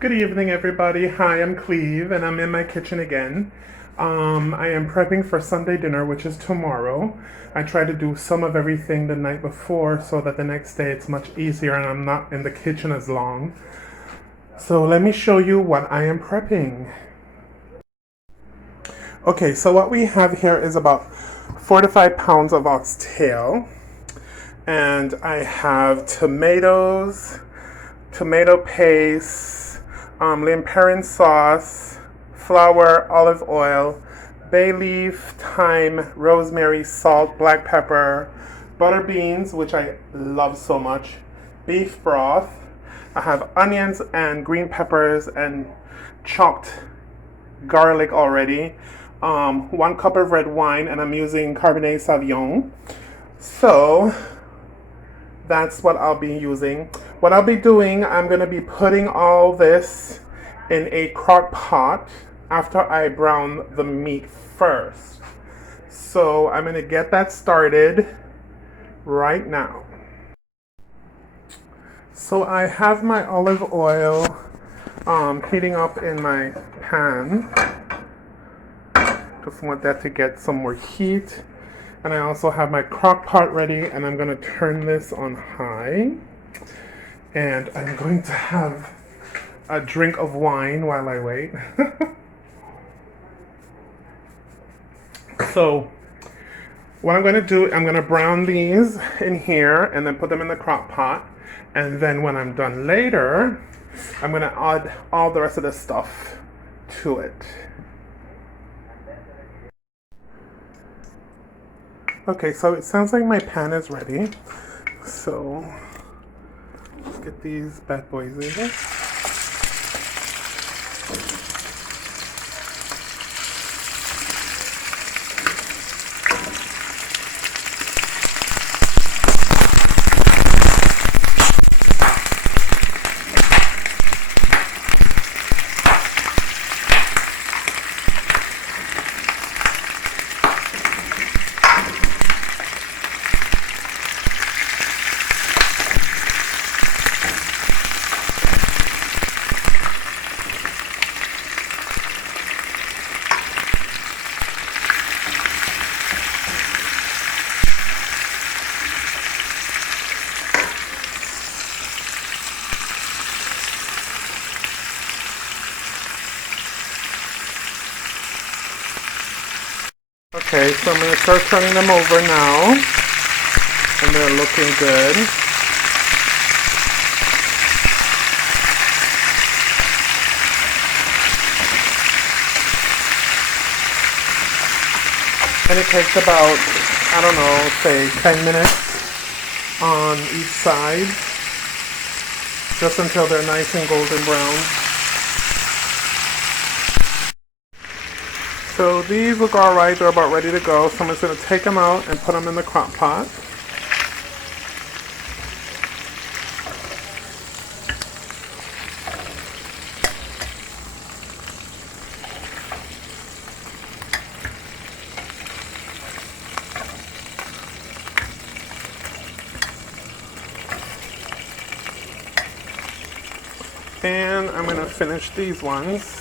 Good evening, everybody. Hi, I'm Cleeve, and I'm in my kitchen again. I am prepping for Sunday dinner, which is tomorrow. I try to do some of everything the night before so that the next day it's much easier and I'm not in the kitchen as long. So let me show you what I am prepping. Okay, so what we have here is about 4 to 5 pounds of oxtail, and I have tomatoes, tomato paste, Lynn Perrin sauce, flour, olive oil, bay leaf, thyme, rosemary, salt, black pepper, butter beans, which I love so much, beef broth. I have onions and green peppers and chopped garlic already. 1 cup of red wine, and I'm using Cabernet Sauvignon. So that's what I'll be using. What I'll be doing, I'm going to be putting all this in a crock pot after I brown the meat first. So I'm going to get that started right now. So I have my olive oil heating up in my pan. Just want that to get some more heat. And I also have my crock pot ready, and I'm going to turn this on high. And I'm going to have a drink of wine while I wait. So, what I'm going to do, I'm going to brown these in here and then put them in the crock pot. And then when I'm done later, I'm going to add all the rest of the stuff to it. Okay, so it sounds like my pan is ready. So let's get these bad boys in. Okay, so I'm going to start turning them over now, and they're looking good. And it takes about, I don't know, say 10 minutes on each side, just until they're nice and golden brown. So these look alright, they're about ready to go. So I'm just going to take them out and put them in the crock pot. And I'm going to finish these ones.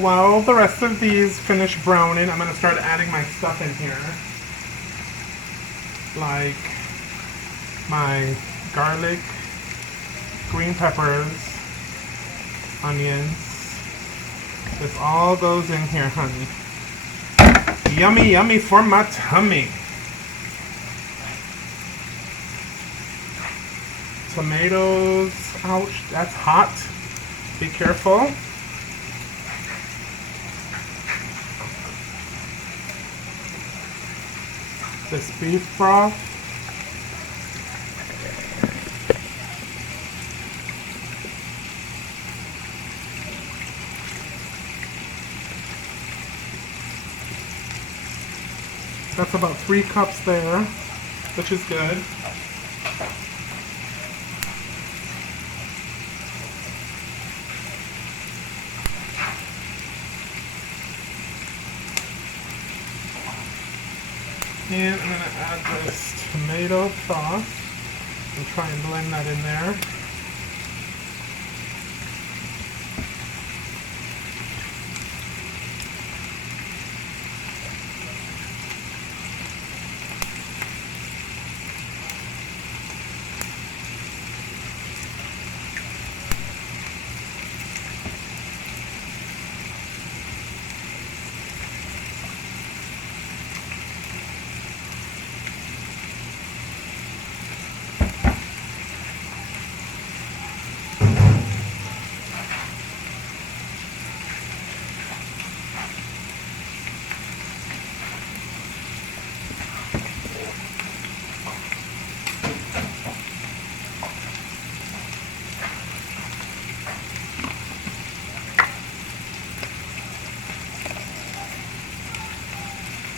while the rest of these finish browning, I'm going to start adding my stuff in here. Like my garlic, green peppers, onions. This all goes in here, honey. Yummy, yummy for my tummy. Tomatoes. Ouch, that's hot. Be careful. This beef broth. That's about 3 cups there, which is good. And I'm going to add this tomato sauce and try and blend that in there.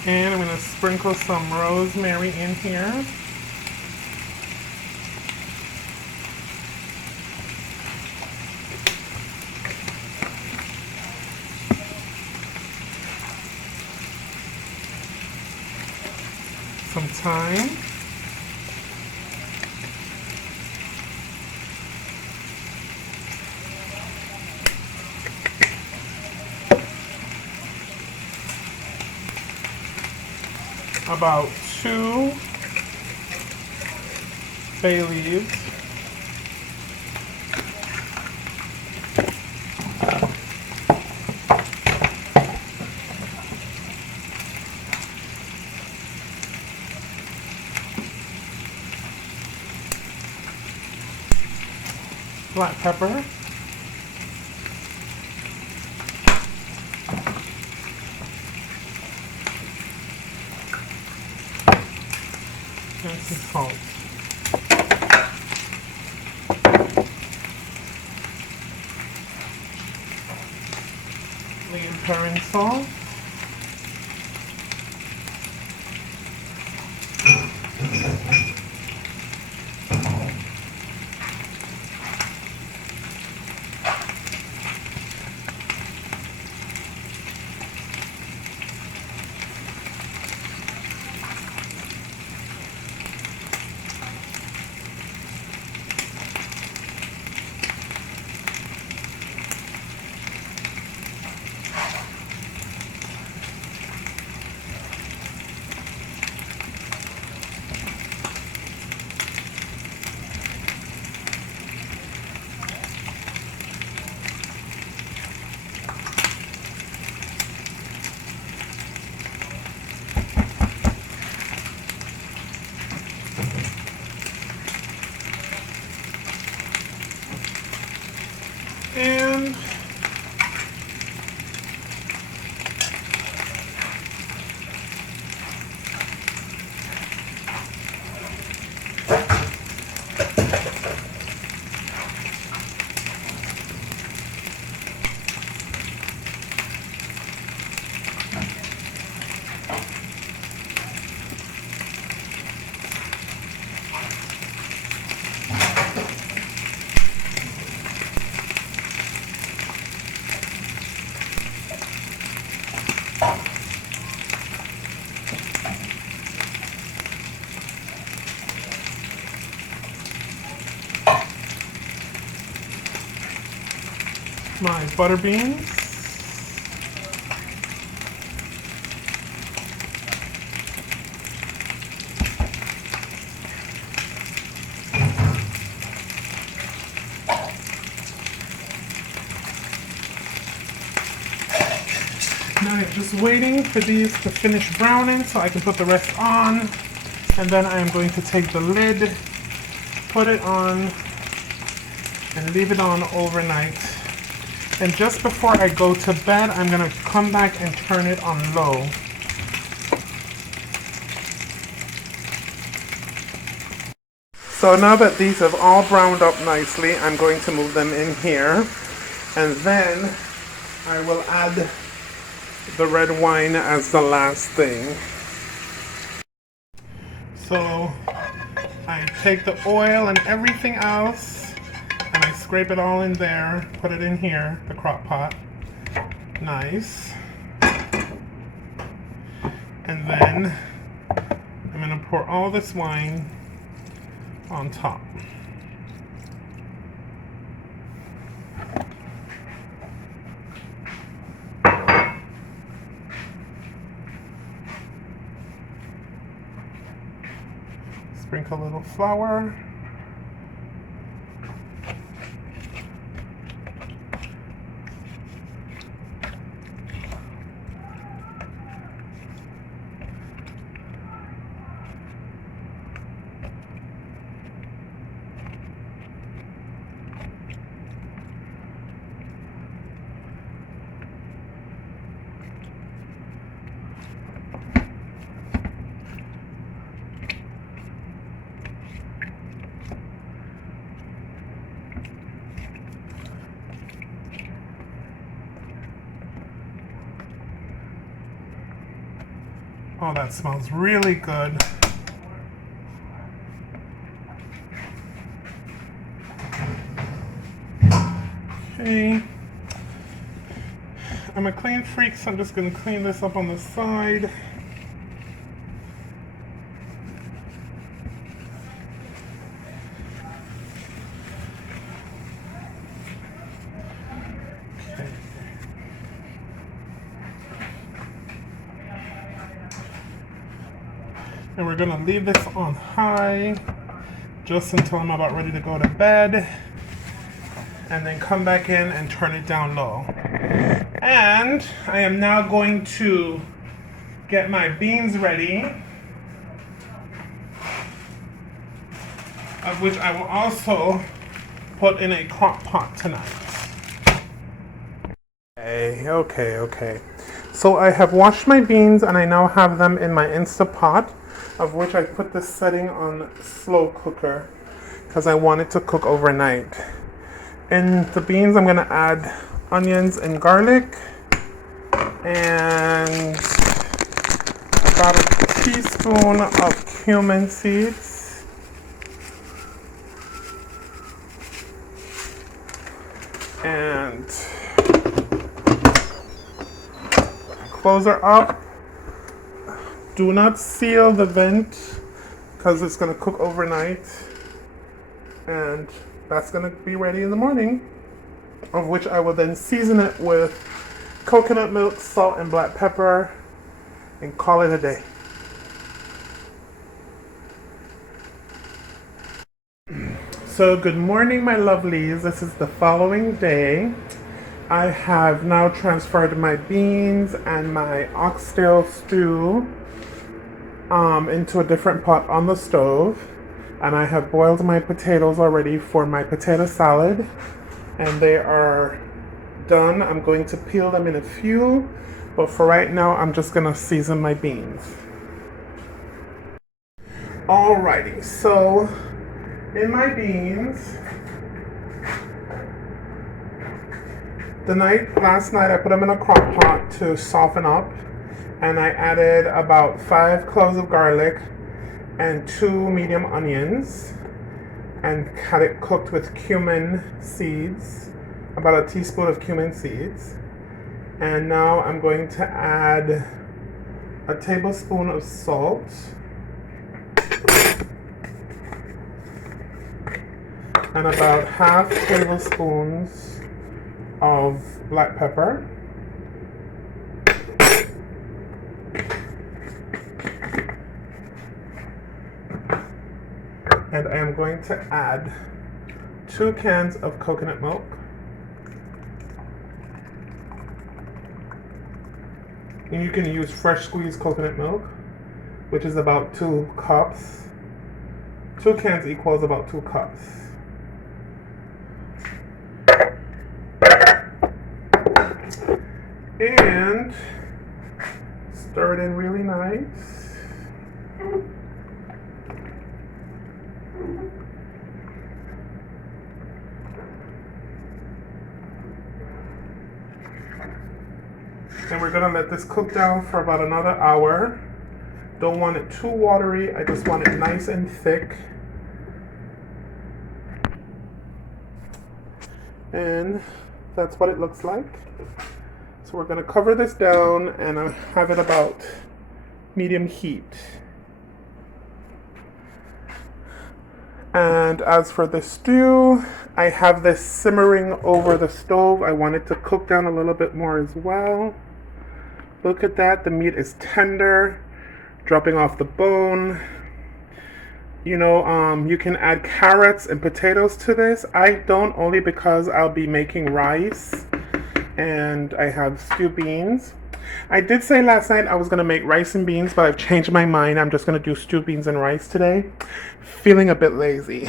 And I'm going to sprinkle some rosemary in here. Some thyme. About 2 bay leaves. Black pepper. And some salt. Lean parent salt. And my butter beans. just waiting for these to finish browning so I can put the rest on. And then I am going to take the lid, put it on, and leave it on overnight. And just before I go to bed, I'm going to come back and turn it on low. So now that these have all browned up nicely, I'm going to move them in here. And then I will add the red wine as the last thing. So I take the oil and everything else and I scrape it all in there, put it in here, the crock pot. Nice. And then I'm going to pour all this wine on top. Sprinkle a little flour. Oh, that smells really good. Okay. I'm a clean freak, so I'm just going to clean this up on the side. And we're gonna leave this on high just until I'm about ready to go to bed, and then come back in and turn it down low. And I am now going to get my beans ready, of which I will also put in a crock pot tonight. Okay. So I have washed my beans and I now have them in my Instapot, of which I put this setting on slow cooker because I want it to cook overnight. In the beans, I'm going to add onions and garlic and about a teaspoon of cumin seeds. And close her up. Do not seal the vent because it's going to cook overnight, and that's going to be ready in the morning, of which I will then season it with coconut milk, salt, and black pepper and call it a day. So good morning, my lovelies. This is the following day. I have now transferred my beans and my oxtail stew into a different pot on the stove, and I have boiled my potatoes already for my potato salad, and they are done. I'm going to peel them in a few, but for right now I'm just gonna season my beans. Alrighty, so in my beans, last night I put them in a crock pot to soften up, and I added about 5 cloves of garlic and 2 medium onions and had it cooked with cumin seeds, about a teaspoon of cumin seeds. And now I'm going to add a tablespoon of salt and about half tablespoons of black pepper. And I am going to add 2 cans of coconut milk. And you can use fresh squeezed coconut milk, which is about 2 cups. 2 cans equals about 2 cups. And stir it in really nice. And we're gonna let this cook down for about another hour. Don't want it too watery, I just want it nice and thick. And that's what it looks like. So we're gonna cover this down and have it about medium heat. And as for the stew, I have this simmering over the stove. I want it to cook down a little bit more as well. Look at that, the meat is tender, dropping off the bone. You know, you can add carrots and potatoes to this. I don't, only because I'll be making rice and I have stew beans. I did say last night I was gonna make rice and beans, but I've changed my mind. I'm just gonna do stew beans and rice today. Feeling a bit lazy.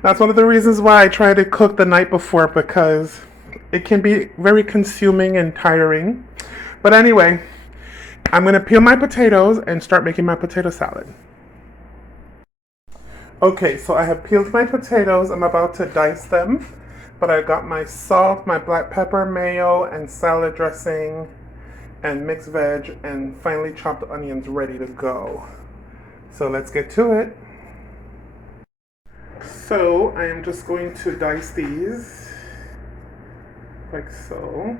That's one of the reasons why I try to cook the night before, because it can be very consuming and tiring. But anyway, I'm gonna peel my potatoes and start making my potato salad. Okay, so I have peeled my potatoes. I'm about to dice them. But I got my salt, my black pepper, mayo, and salad dressing, and mixed veg, and finely chopped onions ready to go. So let's get to it. So I am just going to dice these, like so.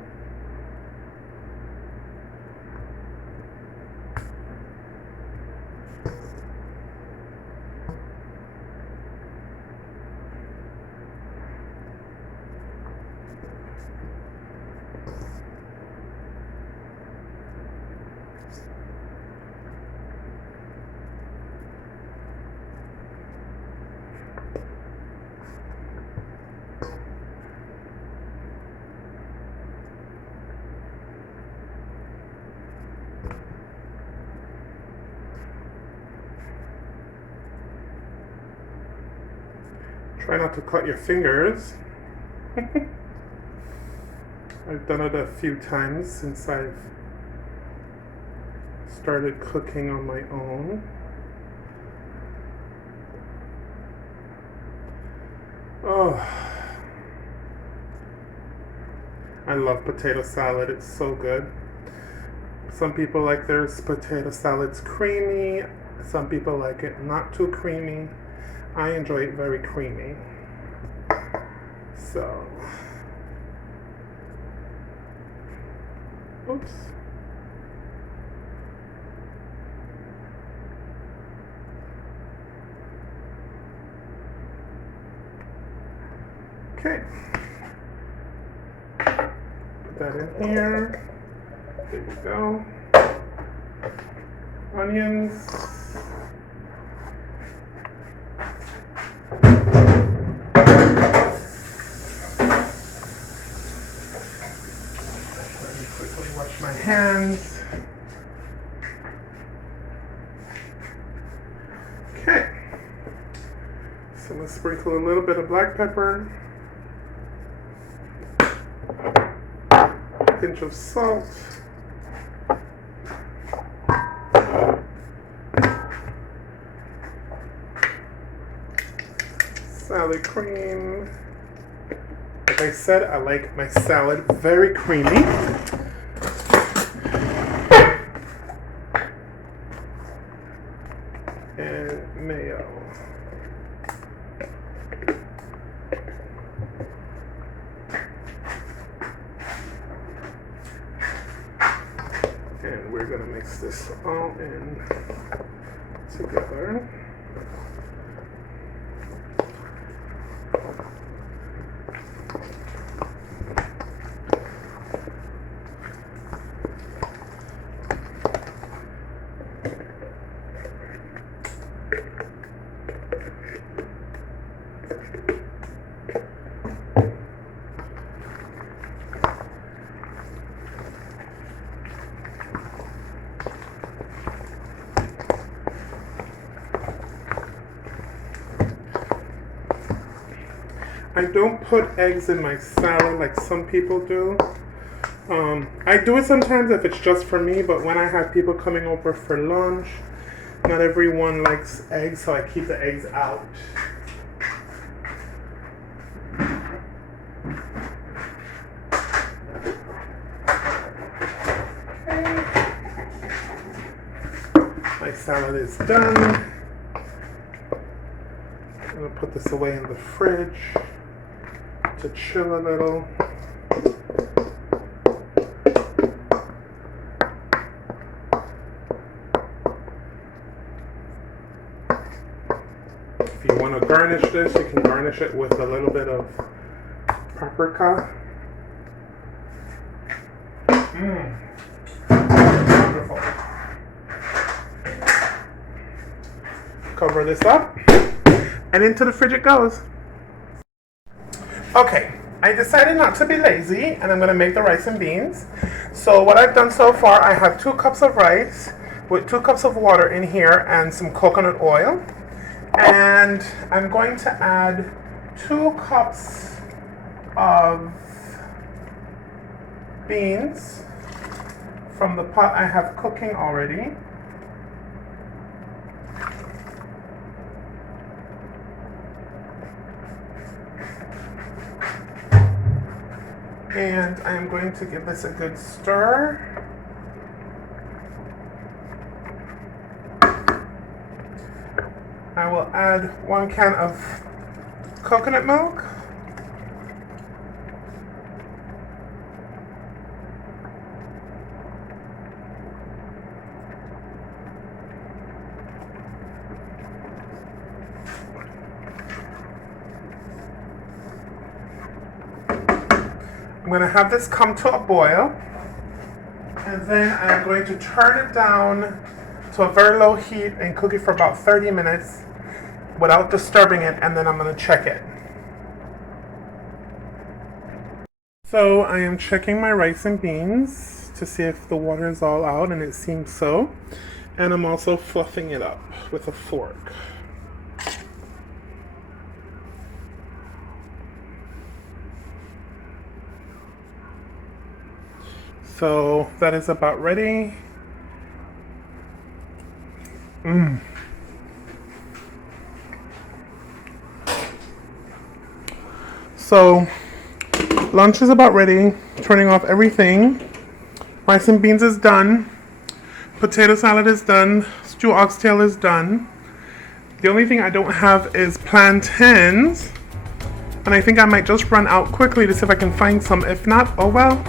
Try not to cut your fingers. I've done it a few times since I've started cooking on my own. Oh, I love potato salad. It's so good. Some people like their potato salads creamy. Some people like it not too creamy. I enjoy it very creamy. So, oops. Okay. Put that in here. There we go. Onions. Wash my hands. Okay. So I'm going to sprinkle a little bit of black pepper, a pinch of salt, salad cream. Like I said, I like my salad very creamy. And mayo. And we're gonna mix this all in together. I don't put eggs in my salad like some people do. I do it sometimes if it's just for me, but when I have people coming over for lunch, not everyone likes eggs, so I keep the eggs out. My salad is done. I'm gonna put this away in the fridge to chill a little. If you want to garnish this, you can garnish it with a little bit of paprika. Wonderful. Cover this up, and into the fridge it goes. Okay, I decided not to be lazy, and I'm going to make the rice and beans. So what I've done so far, I have 2 cups of rice with 2 cups of water in here and some coconut oil. And I'm going to add 2 cups of beans from the pot I have cooking already. And I am going to give this a good stir. I will add 1 can of coconut milk. I'm going to have this come to a boil, and then I'm going to turn it down to a very low heat and cook it for about 30 minutes without disturbing it, and then I'm going to check it. So I am checking my rice and beans to see if the water is all out, and it seems so. And I'm also fluffing it up with a fork. So that is about ready. So lunch is about ready. Turning off everything. Rice and beans is done. Potato salad is done. Stew oxtail is done. The only thing I don't have is plantains. And I think I might just run out quickly to see if I can find some. If not, oh well.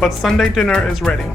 But Sunday dinner is ready.